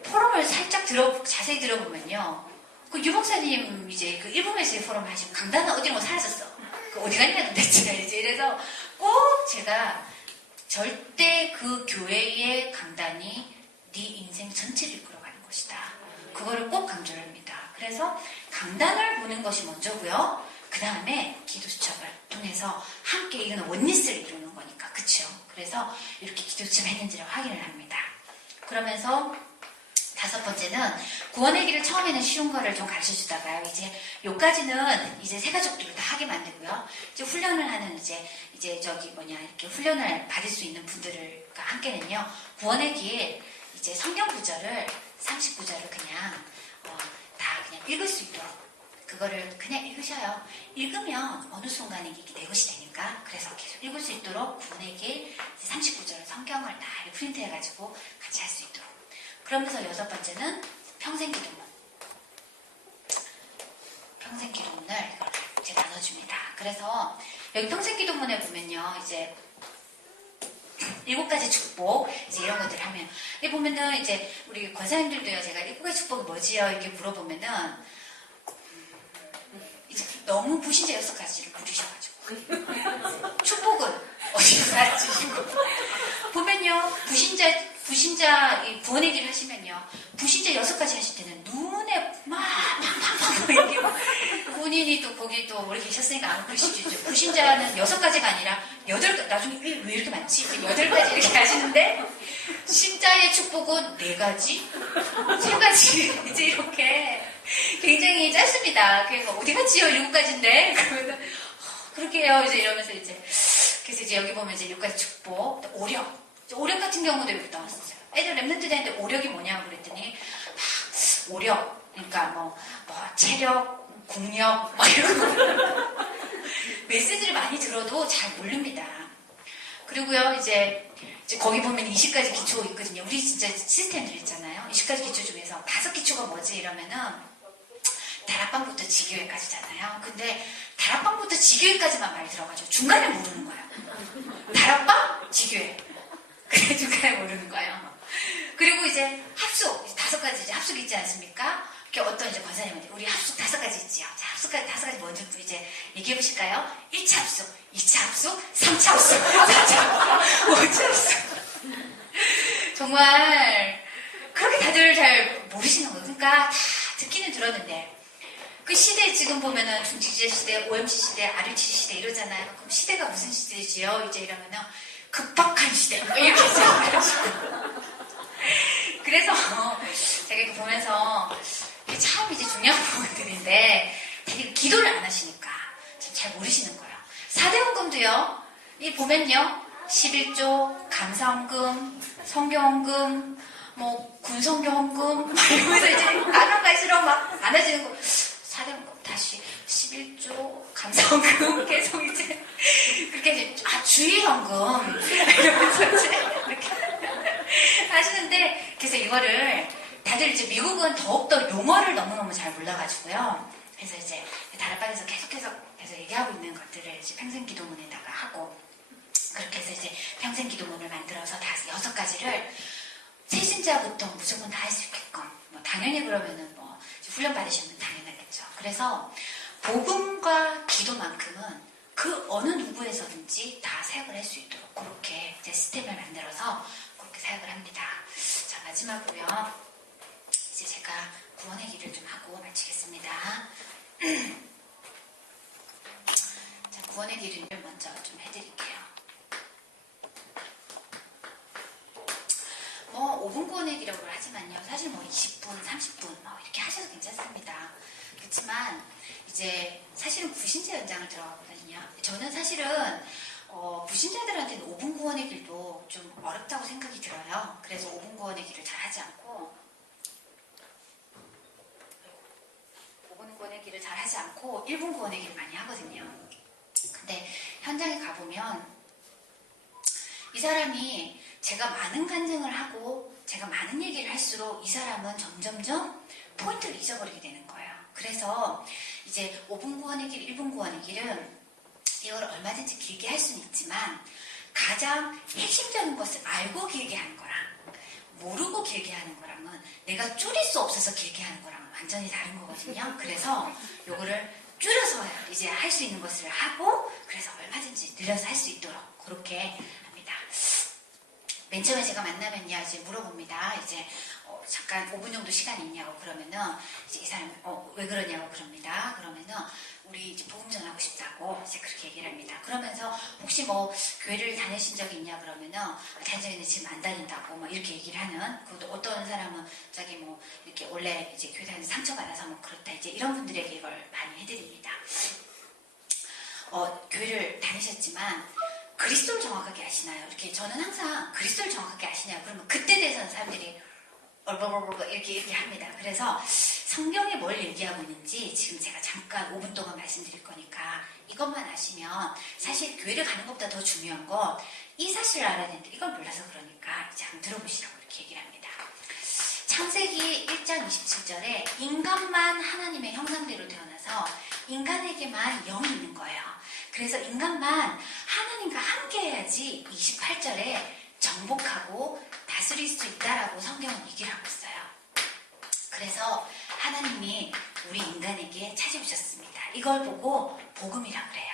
포럼을 살짝 자세히 들어보면요, 그 유목사님 이제 그 일부 메시지 포럼 하시고 강단은 어디로 사라졌어. 그 어디 갔냐 도대체. 이제 이래서 꼭 제가 절대 그 교회의 강단이 네 인생 전체를 이끌어가는 것이다. 그거를 꼭 강조를 합니다. 그래서 강단을 보는 것이 먼저고요. 그 다음에 기도 수첩을 통해서 함께 이거는 원리스를 이루는 거니까. 그쵸? 그래서 이렇게 기도 수첩 했는지를 확인을 합니다. 그러면서 다섯 번째는 구원의 길을 처음에는 쉬운 거를 좀 가르쳐 주다가요. 이제 요까지는 이제 새가족들을 다 하게 만들고요. 이제 훈련을 하는 이제 저기 이렇게 훈련을 받을 수 있는 분들과 함께는요. 구원의 길 이제 성경 구절을 39절을 그냥 다 그냥 읽을 수 있도록 그거를 그냥 읽으셔요. 읽으면 어느 순간에 이게 내 것이 되니까 그래서 계속 읽을 수 있도록 구원의 길 39절 성경을 다 프린트해가지고 같이 할 수 있도록. 그러면서 여섯 번째는 평생 기도문. 평생 기도문을 이제 나눠줍니다. 그래서 여기 평생 기도문에 보면요, 이제 7가지 축복, 이제 이런 것들을 하면, 여기 보면은 이제 우리 권사님들도요, 제가 7가지 축복이 뭐지요? 이렇게 물어보면은, 이제 너무 부신자 6가지를 부르셔가지고. 축복은 어디서 가르치시고. 보면요, 부신자 구원의 길 하시면요, 부신자 6가지 하실 때는 눈에 막 팡팡팡 이렇게 막 본인이 또 거기 또 오래 계셨으니까 안 그러시죠. 부신자는 6가지가 아니라 8가지, 나중에 왜 이렇게 많지? 8가지 이렇게 하시는데 신자의 축복은 4가지? 3가지 이제 이렇게 굉장히 짧습니다. 그래서 어디 갔지요? 7가지인데? 그러면 그렇게 해요. 이제 이러면서 이제. 그래서 이제 여기 보면 이제 6가지 축복, 오력. 오력 같은 경우도 이렇게 나왔었어요. 애들 랩런트 되는데 오력이 뭐냐고 그랬더니, 막, 오력. 그러니까 뭐 체력, 국력, 막 이런 거. 메시지를 많이 들어도 잘 모릅니다. 그리고요, 이제 거기 보면 20가지 기초 있거든요. 우리 진짜 시스템들 있잖아요. 20가지 기초 중에서 5기초가 뭐지? 이러면은, 다락방부터 지교회까지잖아요. 근데 다락방부터 지교회까지만 말 들어가지고 중간에 모르는 거예요. 다락방, 지교회. 그래 중간에 모르는 거예요. 그리고 이제 합숙, 5가지 이제 합숙 있지 않습니까? 이렇게 어떤 이제 권사님한테 우리 합숙 5가지 있지요. 자, 합숙까지 5가지 먼저 이제 얘기해 보실까요? 1차 합숙, 2차 합숙, 3차 합숙, 4차 합숙, 5차 합숙. 정말 그렇게 다들 잘 모르시는 거예요. 그러니까 다 듣기는 들었는데 그 시대 지금 보면은 중직제 시대, OMC 시대, RUC 시대 이러잖아요. 그럼 시대가 무슨 시대지요? 이제 이러면은 급박한 시대 이렇게 생각하시고 그래서 제가 이렇게 보면서 이게 참 이제 중요한 부분들인데 되게 기도를 안 하시니까 참 잘 모르시는 거예요. 4대 헌금도요. 이 보면요. 11조, 감사헌금, 성경헌금, 뭐 군성경헌금 이러면서 이제 나눠 갈수록 막 많아지는 거. 4대 헌금 다시 11조, 감사헌금 계속 이제 그렇게 이제 주의헌금 이러면서 이제 이렇게 하시는데 그래서 이거를 다들 이제 미국은 더욱더 용어를 너무너무 잘 몰라가지고요. 그래서 이제 다락방에서 계속해서 얘기하고 있는 것들을 이제 평생 기도문에다가 하고 그렇게 해서 이제 평생 기도문을 만들어서 6가지를 세신자부터 무조건 다 할 수 있게끔 뭐 당연히 그러면은 뭐 훈련 받으시면 당연하겠죠. 그래서 복음과 기도만큼은 그 어느 누구에서든지 다 사역을 할 수 있도록 그렇게 이제 시스템을 만들어서 그렇게 사역을 합니다. 자 마지막으로요. 이제 제가 구원의 길을 좀 하고 마치겠습니다. 자 구원의 길을 먼저 좀 해드릴게요. 뭐 5분 구원의 길이라고 하지만요. 사실 뭐 20분, 30분 뭐 이렇게 하셔도 괜찮습니다. 그렇지만 이제 사실은 불신자 연장을 들어가거든요. 저는 사실은 불신자들한테는 5분 구원의 길도 좀 어렵다고 생각이 들어요. 그래서 5분 구원의 길을 잘 하지 않고 5분 구원의 길을 잘 하지 않고 1분 구원의 길을 많이 하거든요. 근데 현장에 가보면 이 사람이 제가 많은 간증을 하고 제가 많은 얘기를 할수록 이 사람은 점점점 포인트를 잊어버리게 되는 거예요. 그래서 이제 5분 구원의 길, 1분 구원의 길은 이걸 얼마든지 길게 할 수는 있지만 가장 핵심적인 것을 알고 길게 하는 거랑 모르고 길게 하는 거랑은 내가 줄일 수 없어서 길게 하는 거랑은 완전히 다른 거거든요. 그래서 요거를 줄여서 이제 할 수 있는 것을 하고 그래서 얼마든지 늘려서 할 수 있도록 그렇게 합니다. 맨 처음에 제가 만나면요 이제 물어봅니다. 이제 잠깐 5분 정도 시간이 있냐고 그러면은 이제 이 사람이 왜 그러냐고 그럽니다. 그러면은 우리 이제 복음 전하고 싶다고 이제 그렇게 얘기를 합니다. 그러면서 혹시 뭐 교회를 다니신 적이 있냐 그러면은 다니는 지금 안 다닌다고 뭐 이렇게 얘기를 하는 그것도 어떤 사람은 자기 뭐 이렇게 원래 이제 교회 다니면서 상처받아서 뭐 그렇다 이제 이런 분들에게 이걸 많이 해드립니다. 교회를 다니셨지만 그리스도를 정확하게 아시나요? 이렇게 저는 항상 그리스도를 정확하게 아시냐고 그러면 그때 대해서는 사람들이 얼버버버 이렇게 얘기합니다. 그래서 성경에 뭘 얘기하고 있는지 지금 제가 잠깐 5분 동안 말씀드릴 거니까 이것만 아시면 사실 교회를 가는 것보다 더 중요한 건 이 사실을 알아야 되는데 이걸 몰라서 그러니까 이제 한번 들어보시라고 이렇게 얘기를 합니다. 창세기 1장 27절에 인간만 하나님의 형상대로 태어나서 인간에게만 영이 있는 거예요. 그래서 인간만 하나님과 함께 해야지 28절에 정복하고 다스릴 수 있다라고 성경은 얘기를 하고 있어요. 그래서 하나님이 우리 인간에게 찾아오셨습니다. 이걸 보고 복음이라 그래요.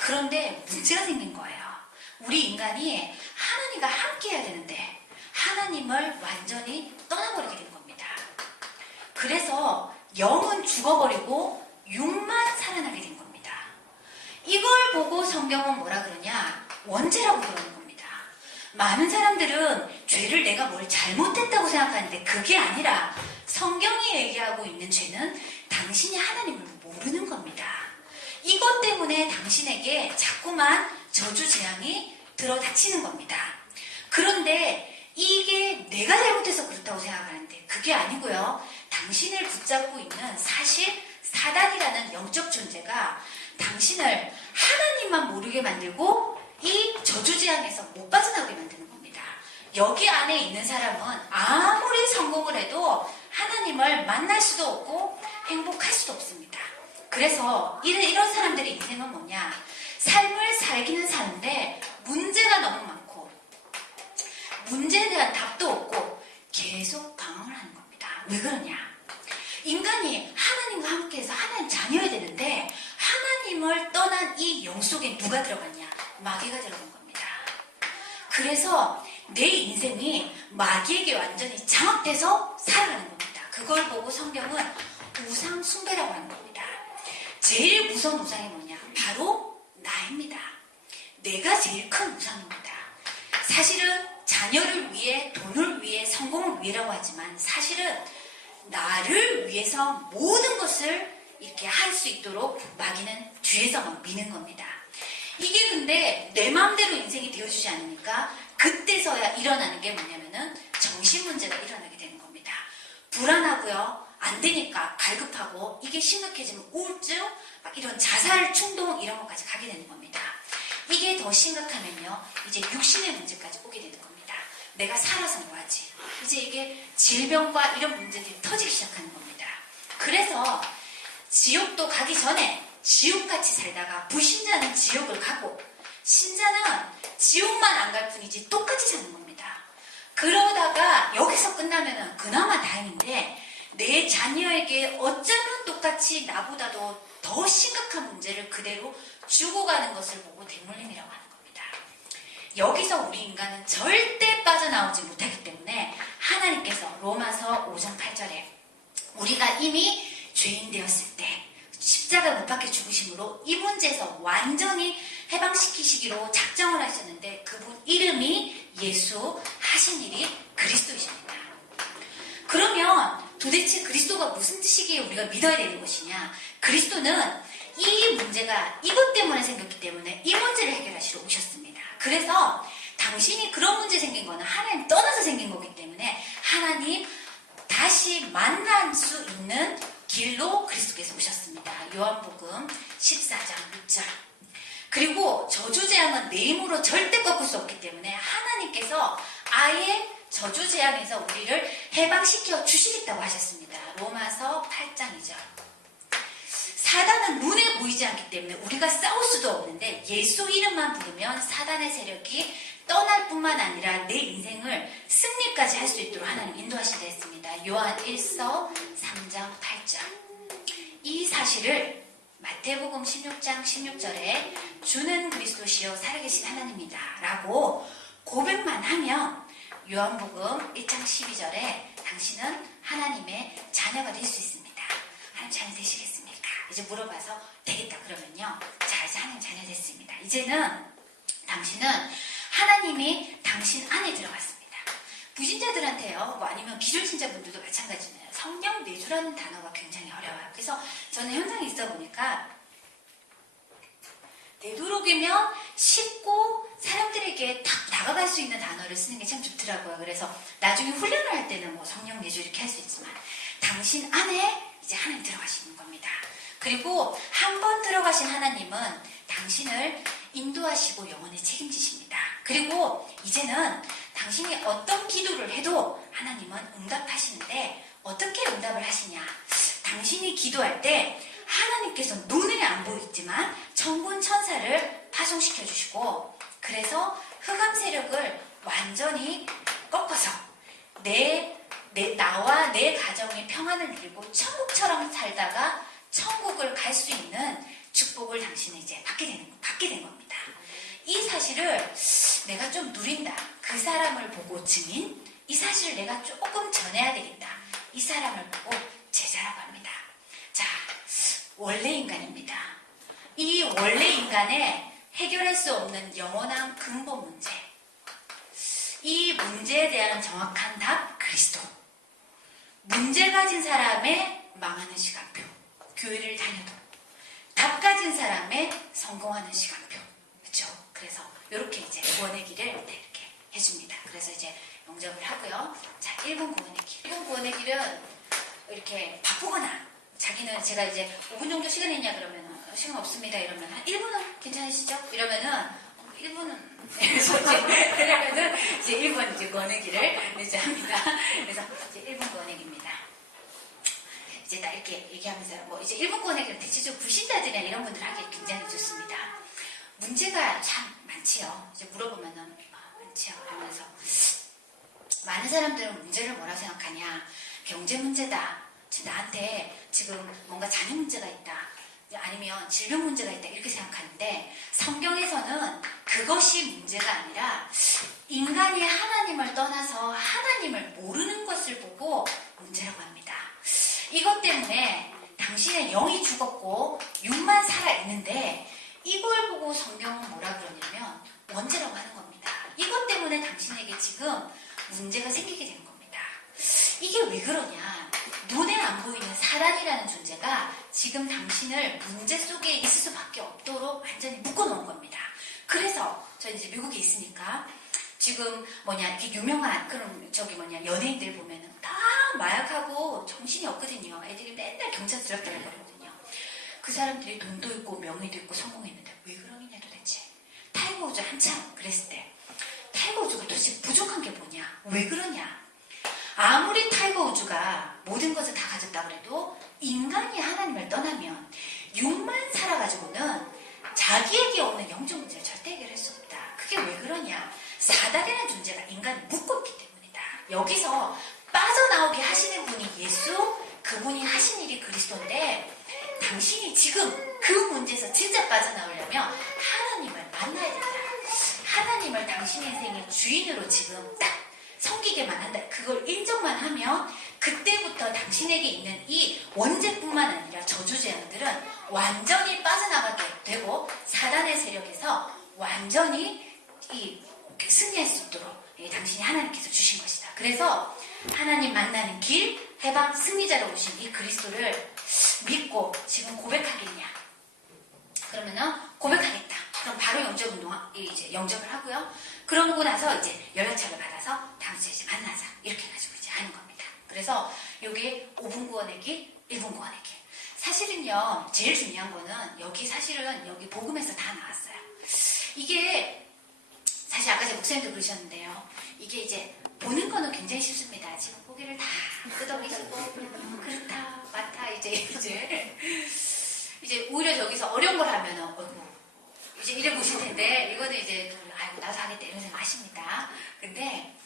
그런데 문제가 생긴 거예요. 우리 인간이 하나님과 함께 해야 되는데 하나님을 완전히 떠나버리게 된 겁니다. 그래서 영은 죽어버리고 육만 살아나게 된 겁니다. 이걸 보고 성경은 뭐라 그러냐? 원죄라고 그러는 겁니다. 많은 사람들은 죄를 내가 뭘 잘못했다고 생각하는데 그게 아니라 성경이 얘기하고 있는 죄는 당신이 하나님을 모르는 겁니다. 이것 때문에 당신에게 자꾸만 저주 재앙이 들어 닥치는 겁니다. 그런데 이게 내가 잘못해서 그렇다고 생각하는데 그게 아니고요. 당신을 붙잡고 있는 사실 사단이라는 영적 존재가 당신을 하나님만 모르게 만들고 이 저주 재앙에서 못 빠져나오게 만드는 겁니다. 여기 안에 있는 사람은 아무리 성공을 해도 하나님을 만날 수도 없고 행복할 수도 없습니다. 그래서 이런 사람들의 인생은 뭐냐? 삶을 살기는 사는데 문제가 너무 많고 문제에 대한 답도 없고 계속 방황을 하는 겁니다. 왜 그러냐? 인간이 하나님과 함께해서 하나님 자녀야 되는데 하나님을 떠난 이 영 속에 누가 들어갔냐? 마귀가 들어간 겁니다. 그래서 내 인생이 마귀에게 완전히 장악돼서 살아가는 겁니다. 그걸 보고 성경은 우상 숭배라고 하는 겁니다. 제일 무서운 우상이 뭐냐? 바로 나입니다. 내가 제일 큰 우상입니다. 사실은 자녀를 위해, 돈을 위해, 성공을 위해라고 하지만 사실은 나를 위해서 모든 것을 이렇게 할 수 있도록 마귀는 뒤에서 막 미는 겁니다. 이게 근데 내 마음대로 인생이 되어주지 않으니까 그때서야 일어나는 게 뭐냐면은 정신 문제가 일어나게 되는 겁니다. 불안하고요. 안 되니까 갈급하고 이게 심각해지면 우울증, 막 이런 자살 충동 이런 것까지 가게 되는 겁니다. 이게 더 심각하면요. 이제 육신의 문제까지 오게 되는 겁니다. 내가 살아서 뭐하지? 이제 이게 질병과 이런 문제들이 터지기 시작하는 겁니다. 그래서 지옥도 가기 전에 지옥같이 살다가 불신자는 지옥을 가고 신자는 지옥만 안 갈 뿐이지 똑같이 사는 겁니다. 그러다가 여기서 끝나면은 그나마 다행인데 내 자녀에게 어쩌면 똑같이 나보다도 더 심각한 문제를 그대로 주고 가는 것을 보고 대물림이라고 하는 겁니다. 여기서 우리 인간은 절대 빠져나오지 못하기 때문에 하나님께서 로마서 5장 8절에 우리가 이미 죄인 되었을 때 십자가 못 박혀 죽으심으로 이 문제에서 완전히 해방시키시기로 작정을 하셨는데 그분 이름이 예수 하신 일이 그리스도이십니다. 그러면 도대체 그리스도가 무슨 뜻이기에 우리가 믿어야 되는 것이냐? 그리스도는 이 문제가 이것 때문에 생겼기 때문에 이 문제를 해결하시러 오셨습니다. 그래서 당신이 그런 문제 생긴 거는 하나님 떠나서 생긴 거기 때문에 하나님 다시 만날 수 있는 길로 그리스도께서 오셨습니다. 요한복음 14장 6절. 그리고 저주재앙은 내 힘으로 절대 꺾을 수 없기 때문에 하나님께서 아예 저주재앙에서 우리를 해방시켜 주시겠다고 하셨습니다. 로마서 8장 2절. 사단은 눈에 보이지 않기 때문에 우리가 싸울 수도 없는데 예수 이름만 부르면 사단의 세력이 떠날 뿐만 아니라 내 인생을 승리까지 할 수 있도록 하나님 인도하신다 했습니다. 요한 1서 3장 8절. 이 사실을 마태복음 16장 16절에 주는 그리스도시요 살아계신 하나님이다 라고 고백만 하면 요한복음 1장 12절에 당신은 하나님의 자녀가 될 수 있습니다. 하나님 자녀 되시겠습니까? 이제 물어봐서 되겠다 그러면요. 자, 이제 하나님 자녀 됐습니다. 이제는 당신은 하나님이 당신 안에 들어갔습니다. 부신자들한테요, 뭐 아니면 기존신자분들도 마찬가지네요. 성령 내주라는 단어가 굉장히 어려워요. 그래서 저는 현장에 있어 보니까 되도록이면 쉽고 사람들에게 딱 다가갈 수 있는 단어를 쓰는 게 참 좋더라고요. 그래서 나중에 훈련을 할 때는 뭐 성령 내주 이렇게 할 수 있지만 당신 안에 이제 하나님 들어가시는 겁니다. 그리고 한 번 들어가신 하나님은 당신을 인도하시고 영원히 책임지십니다. 그리고 이제는 당신이 어떤 기도를 해도 하나님은 응답하시는데 어떻게 응답을 하시냐? 당신이 기도할 때 하나님께서 눈에 안 보이지만 천군 천사를 파송시켜 주시고 그래서 흑암 세력을 완전히 꺾어서 나와 내 가정이 평안을 누리고 천국처럼 살다가 천국을 갈 수 있는 축복을 당신은 이제 받게 된 겁니다. 이 사실을 내가 좀 누린다. 그 사람을 보고 증인, 이 사실을 내가 조금 전해야 되겠다. 이 사람을 보고 제자라고 합니다. 자, 원래 인간입니다. 이 원래 인간의 해결할 수 없는 영원한 근본 문제. 이 문제에 대한 정확한 답, 그리스도. 문제 가진 사람의 망하는 시간표, 교회를 다녀도 답 가진 사람의 성공하는 시간표. 그렇죠? 그래서 이렇게 이제 구원의 길을 이렇게 해줍니다. 그래서 이제 영접을 하고요. 자, 1분 구원의 길. 1분 구원의 길은 이렇게 바쁘거나 자기는 제가 이제 5분 정도 시간 있냐 그러면 시간 없습니다 이러면 한 1분은 괜찮으시죠? 이러면은 1분은 그러면은 이제 1분 이제 구원의 길을 이제 합니다. 그래서 이제 1분 구원의 길입니다. 이제 딱 이렇게 얘기하면서 뭐 이제 1분 구원의 길은 대체적으로 불신자들이나 이런 분들 하기 굉장히 좋습니다. 문제가 참 많지요. 이제 물어보면은 많지요. 하면서 많은 사람들은 문제를 뭐라고 생각하냐? 경제 문제다. 나한테 지금 뭔가 자녀 문제가 있다. 아니면 질병 문제가 있다. 이렇게 생각하는데 성경에서는 그것이 문제가 아니라 인간이 하나님을 떠나서 하나님을 모르는 것을 보고 문제라고 합니다. 이것 때문에 당신의 영이 죽었고 육만 살아있는데 이걸 보고 성경은 뭐라 그러냐면 원죄라고 하는 겁니다. 이것 때문에 당신에게 지금 문제가 생기게 되는 겁니다. 이게 왜 그러냐? 눈에 안 보이는 사단이라는 존재가 지금 당신을 문제 속에 있을 수밖에 없도록 완전히 묶어놓은 겁니다. 그래서 저 이제 미국에 있으니까 지금 이렇게 유명한 그런 연예인들 보면은 다 마약하고 정신이 없거든요. 애들이 맨날 경찰스럽다고 그러거든요. 그 사람들이 돈도 있고 명예도 있고 성공했는데 왜 그러느냐 도대체. 타이거 우즈 한참 그랬을 때 타이거 우즈가 도대체 부족한 게 뭐냐? 왜 그러냐? 아무리 타이거 우즈가 모든 것을 다 가졌다 그래도 인간이 하나님을 떠나면 육만 살아가지고는 자기에게 오는 영적 문제를 절대 해결할 수 없다. 그게 왜 그러냐? 사단이라는 존재가 인간을 묶고 있기 때문이다. 여기서 빠져나오게 하시는 분이 예수, 그분이 하신 일이 그리스도인데 당신이 지금 그 문제에서 진짜 빠져나오려면 하나님을 만나야 된다. 하나님을 당신의 인생의 주인으로 지금 딱 섬기게만 한다. 그걸 인정만 하면 그때부터 당신에게 있는 이 원죄뿐만 아니라 저주재앙들은 완전히 빠져나가게 되고 사단의 세력에서 완전히 승리할 수 있도록 당신이 하나님께서 주신 것이다. 그래서 하나님 만나는 길, 해방 승리자로 오신 이 그리스도를 믿고 지금 고백하겠냐? 그러면은 고백하겠다. 그럼 바로 영접을 하고요. 그러고 나서 이제 연락처를 받아서 다음 주에 이제 만나자. 이렇게 해가지고 이제 하는 겁니다. 그래서 여기 5분 구원의 길, 1분 구원의 길. 사실은요, 제일 중요한 거는 사실은 여기 복음에서 다 나왔어요. 이게 사실 아까 제 목사님도 그러셨는데요. 이게 이제 보는 거는 굉장히 쉽습니다. 지금 고개를 다 끄덕이시고 그렇다, 맞다 이제 오히려 저기서 어려운 걸 하면은 이제 이래 보실 텐데 이거는 이제 아이고 나도 하겠다 이런 생각 하십니다. 근데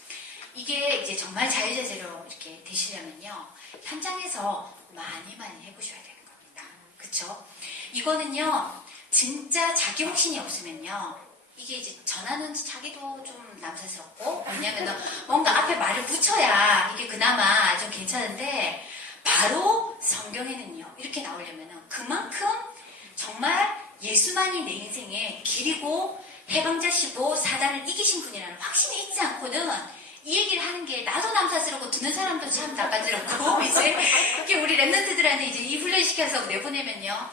이게 이제 정말 자유자재로 이렇게 되시려면요 현장에서 많이 해보셔야 되는 겁니다. 그쵸? 이거는요 진짜 자기 확신이 없으면요 이게 이제 전하는 자기도 좀 남사스럽고 왜냐면 뭔가 앞에 말을 붙여야 이게 그나마 좀 괜찮은데 바로 성경에는요 이렇게 나오려면은 그만큼 정말 예수만이 내 인생의 길이고 해방자시고 사단을 이기신 분이라는 확신이 있지 않고는 이 얘기를 하는 게 나도 남사스럽고 듣는 사람도 참 낯가지럽고 이제 이렇게 우리 랩런트들한테 이제 이 훈련시켜서 내보내면요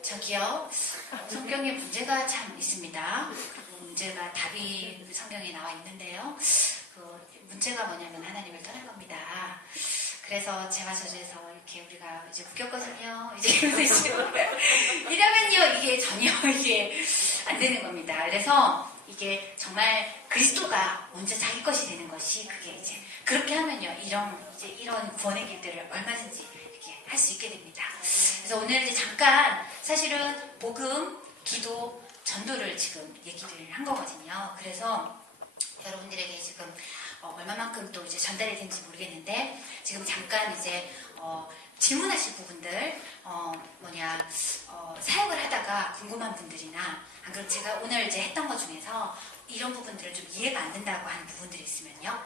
저기요 성경에 문제가 참 있습니다. 그 문제가 답이 성경에 나와 있는데요. 그 문제가 뭐냐면 하나님을 떠난 겁니다. 그래서 제가 저주해서 이렇게 우리가 이제 묶였거든요. 이제 이러면요 이게 전혀 이게 안 되는 겁니다. 그래서 이게 정말 그리스도가 먼저 자기 것이 되는 것이 그게 이제 그렇게 하면요 이런 구원의 길들을 얼마든지 이렇게 할 수 있게 됩니다. 그래서 오늘 이제 잠깐 사실은 복음, 기도, 전도를 지금 얘기를 한 거거든요. 그래서 여러분들에게 지금 얼마만큼 또 이제 전달이 되는지 모르겠는데 지금 잠깐 이제 질문하실 부분들 사역을 하다가 궁금한 분들이나 안 그럼 제가 오늘 이제 했던 것 중에서 이런 부분들을 좀 이해가 안 된다고 하는 부분들이 있으면요.